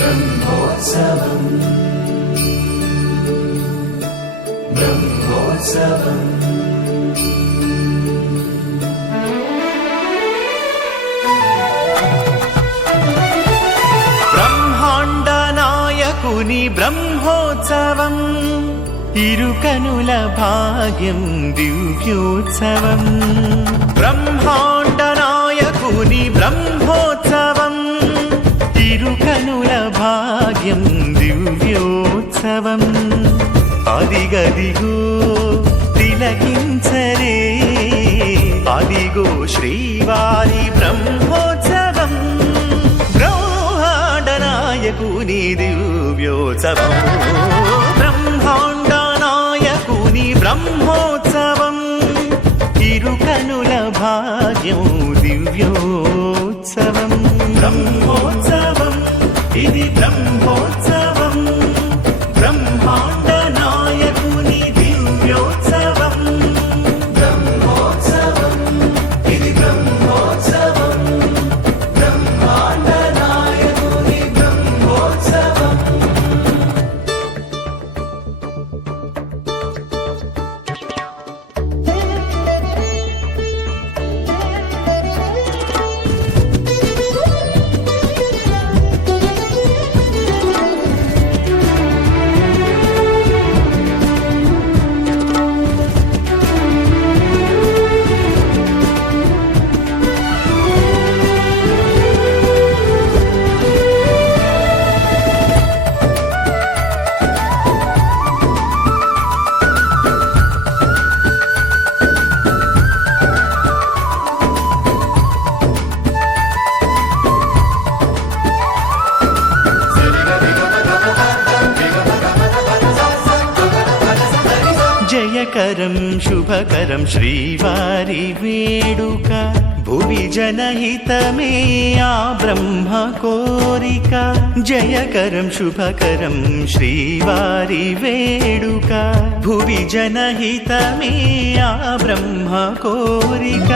బ్రహ్మోత్సవం బ్రహ్మోత్సవం బ్రహ్మాండ నాయకుని బ్రహ్మోత్సవం ఇరుకనుల భాగ్యం దివ్యోత్సవం. బ్రహ్మాండ నాయకుని బ్రహ్మోత్సవం ఇరుకనుల భాగ్యం దివ్యోత్సవం. అదిగదిగో తిలకించరే అదిగో శ్రీవారి బ్రహ్మోత్సవం. బ్రహ్మాండ నాయకుని దివ్యోత్సవం. బ్రహ్మాండ నాయకుని బ్రహ్మోత్సవం ఇరుకనుల భాగ్యం దివ్యోత్సవం. బ్రహ్మోత్సవం ఇది బ్రహ్మోత్సవం. బ్రహ్మాండ నాయకుని దివ్యోత్సవం. బ్రహ్మోత్సవం ఇది బ్రహ్మోత్సవం. బ్రహ్మాండ నాయకుని బ్రహ్మోత్సవం. జయకరం శుభకరం శ్రీవారి వేడుక. భువి జనహితమే ఆ బ్రహ్మ కోరిక. జయకరం శుభకరం శ్రీవారి వేడుక. భువి జనహితమే ఆ బ్రహ్మ కోరిక.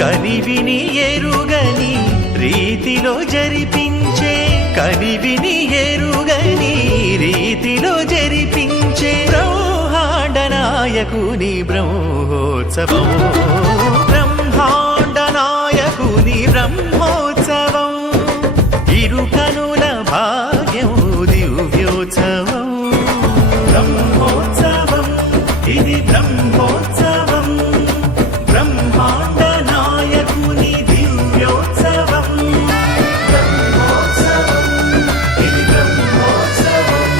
కనివిని ఎరుగని రీతిలో జరిపించే కనివిని ఎరుగని రీతిలో జరిపించే బ్రహ్మాండ నాయకుని బ్రహ్మోత్సవం. బ్రహ్మాండ నాయకుని బ్రహ్మోత్సవం ఇరుకనుల భాగ్యం దివ్యోత్సవం. బ్రహ్మోత్సవం ఇది బ్రహ్మోత్సవం. బ్రహ్మాండ నాయకుని దివ్యోత్సవం. బ్రహ్మోత్సవం ఇది బ్రహ్మోత్సవం.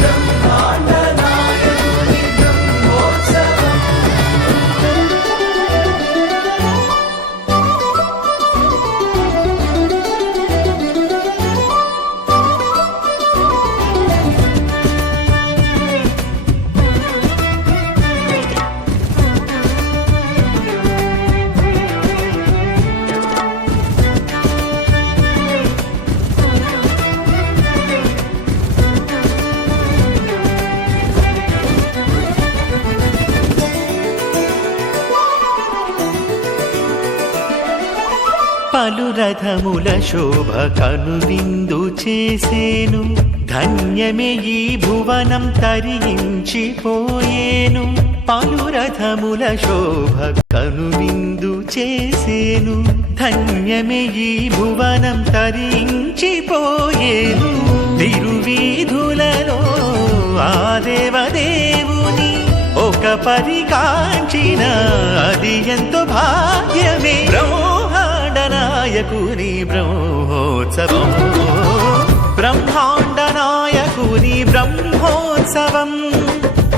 బ్రహ్మాండ నాయకుని బ్రహ్మోత్సవం. పలు రథముల శోభ కనువిందు చేసేను. ధన్యమే ఈ భువనం తరించిపోయేను. పలు రథముల శోభ కనువిందు చేసేను. ధన్యమే ఈ భువనం తరించిపోయేను. తిరువీధులలో ఆ దేవదేవుని ఒక పరికాంచిన అది ఎంతో భాగ్యమే. బ్రహ్మాండ నాయకుని బ్రహ్మోత్సవం. బ్రహ్మాండ నాయకుని బ్రహ్మోత్సవం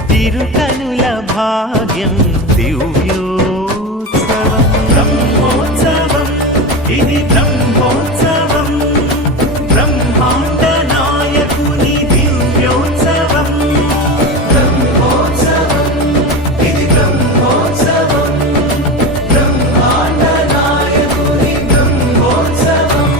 తిరుకనుల భాగ్యం దివ్యోత్సవం. బ్రహ్మోత్సవం ఇది బ్రహ్మోత్సవం. బ్రహ్మాండ నాయకుని దివ్యోత్సవం. బ్రహ్మోత్సవం ఇది బ్రహ్మోత్సవం. బ్రహ్మాండ నాయకుని బ్రహ్మోత్సవం.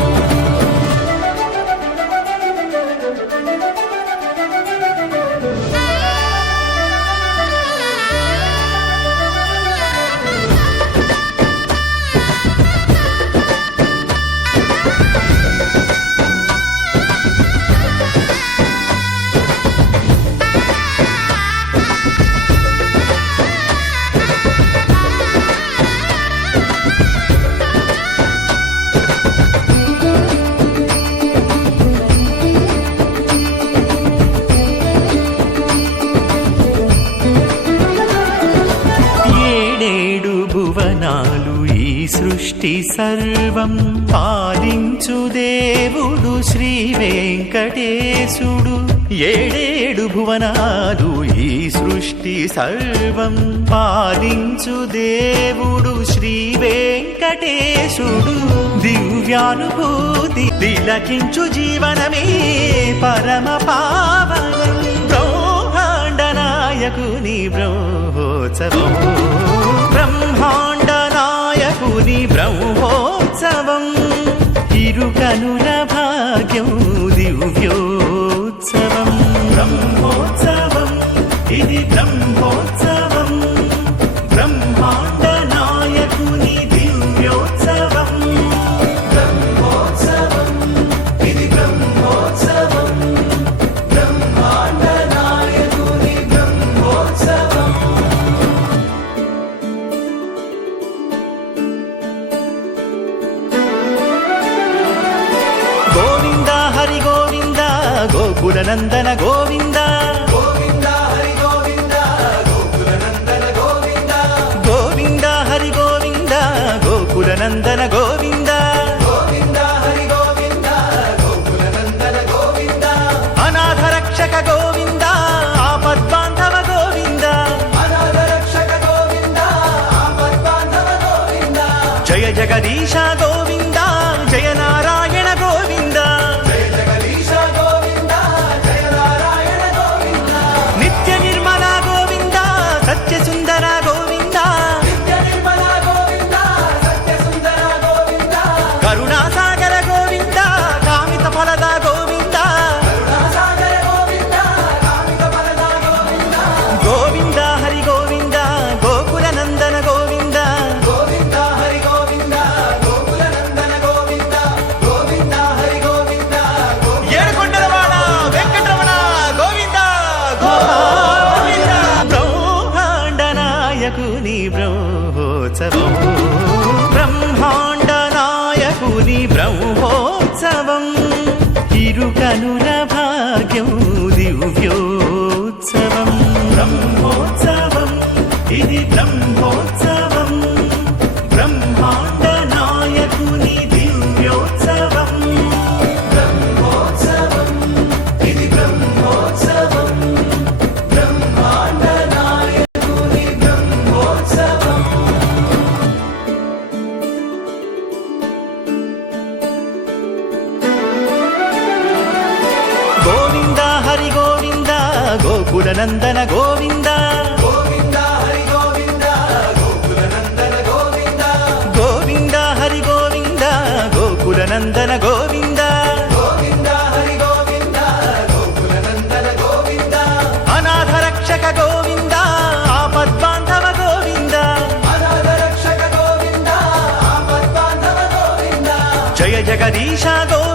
సృష్టి సర్వం పాలించు దేవుడు శ్రీ వెంకటేశుడు ఏడేడు భువనాలు ఈ సృష్టి సర్వం పాలించు దేవుడు శ్రీ వెంకటేశుడు దివ్యానుభూతి తిలకించు జీవనమే పరమ పావనం బ్రహ్మాండ నాయకుని బ్రహ్మోత్సవం బ్రహ్మాండ నాయకుని బ్రహ్మోత్సవం ఇరుకనుల భాగ్యం దివ్యోత్సవం బ్రహ్మోత్సవం ఇది బ్రహ్మోత్సవం బ్రహ్మాండ నాయకుని దివ్యోత్సవం బ్రహ్మోత్సవం ఇది బ్రహ్మోత్సవం బ్రహ్మాండ నాయకుని బ్రహ్మోత్సవం గోవింద హరి గోవింద గోకుల నందన గోవింద గోవింద హరి గోవింద గోకుల నందన గోవింద గోవింద హరి గోవింద గోకుల నందన గోవింద గోవింద హరి గోవింద గోకుల నందన గోవింద అనాథ రక్షక గోవింద ఆపద్బాంధవ గోవింద అనాథ రక్షక గోవింద ఆపద్బాంధవ గోవింద జయ జగదీశ గోవింద జయ నారాయణ గోవింద జయ జగదీశ గోవింద జయ నారాయణ గోవింద నిత్య నిర్మల గోవింద సత్య సుందర గోవింద నిత్య నిర్మల గోవింద సత్య సుందర గోవింద కరుణాసాగర గోవింద కామిత ఫలద గోవింద కరుణాసాగర గోవింద కామిత ఫలద గోవింద గోవింద హరి గోవింద గోకుల నందన గోవింద గోవింద హరి గోవింద గోకుల నందన గోవింద గోవింద హరి గోవింద ఏడుకొండలవాడ వెంకటరమణ గోవింద గోవింద బ్రహ్మాండ నాయకుని బ్రహ్మోత్సవం బ్రహ్మాండ నాయకుని బ్రహ్మోత్సవం ఇరుకనుల భాగ్యం దివ్యోత్సవం బ్రహ్మోత్సవం ఇది బ్రహ్మోత్సవం బ్రహ్మాండ నాయకుని దివ్యోత్సవం బ్రహ్మోత్సవం ఇది బ్రహ్మోత్సవం బ్రహ్మాండ నాయకుని బ్రహ్మోత్సవం గోవింద హరి గోవింద గోకుల నందన గోవింద గోవింద హరి గోవింద గోకుల నందన గోవింద గోవింద హరి గోవింద గోకుల నందన గోవింద గోవింద హరి గోవింద గోకుల నందన గోవింద అనాథ రక్షక గోవింద ఆపద్బాంధవ గోవింద అనాథ రక్షక గోవింద ఆపద్బాంధవ గోవింద జయ జగదీశ గోవింద